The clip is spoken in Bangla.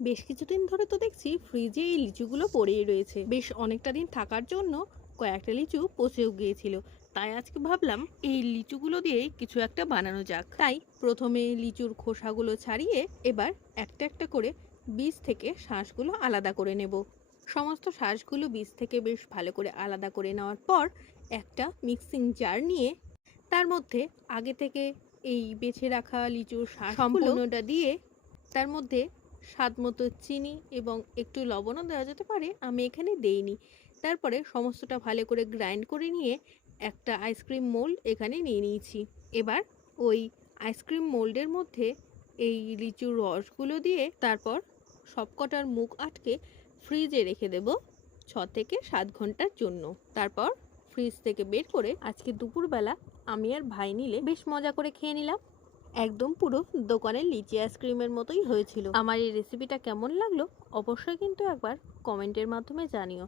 বেশ কিছুদিন ধরে তো দেখছি ফ্রিজে এই লিচুগুলো পড়েই রয়েছে। বেশ অনেকটা দিন থাকার জন্য কয়েকটা লিচু পচেও গিয়েছিল। তাই আজকে ভাবলাম এই লিচুগুলো দিয়েই কিছু একটা বানানো যাক। তাই প্রথমে লিচুর খোসাগুলো ছাড়িয়ে এবার একটা একটা করে বীজ থেকে শাঁসগুলো আলাদা করে নেব। সমস্ত শাঁসগুলো বীজ থেকে বেশ ভালো করে আলাদা করে নেওয়ার পর একটা মিক্সিং জার নিয়ে তার মধ্যে আগে থেকে এই বেছে রাখা লিচুর শাঁস সম্পূর্ণটা দিয়ে তার মধ্যে স্বাদ মতো চিনি এবং একটু লবণও দেওয়া যেতে পারে, আমি এখানে দেইনি। তারপরে সমস্তটা ভালো করে গ্রাইন্ড করে নিয়ে একটা আইসক্রিম মোল্ড এখানে নিয়ে নিয়েছি। এবার ওই আইসক্রিম মোল্ডের মধ্যে এই লিচুর রসগুলো দিয়ে তারপর সবকটার মুখ আটকে ফ্রিজে রেখে দেব 6 থেকে 7 ঘন্টার জন্য। তারপর ফ্রিজ থেকে বের করে আজকে দুপুরবেলা আমি আর ভাই মিলে বেশ মজা করে খেয়ে নিলাম। একদম পুরো দোকানের লিচি আইসক্রিমের মতোই হয়েছিল। আমার এই রেসিপিটা কেমন লাগলো অবশ্যই কিন্তু একবার কমেন্টের মাধ্যমে জানিও।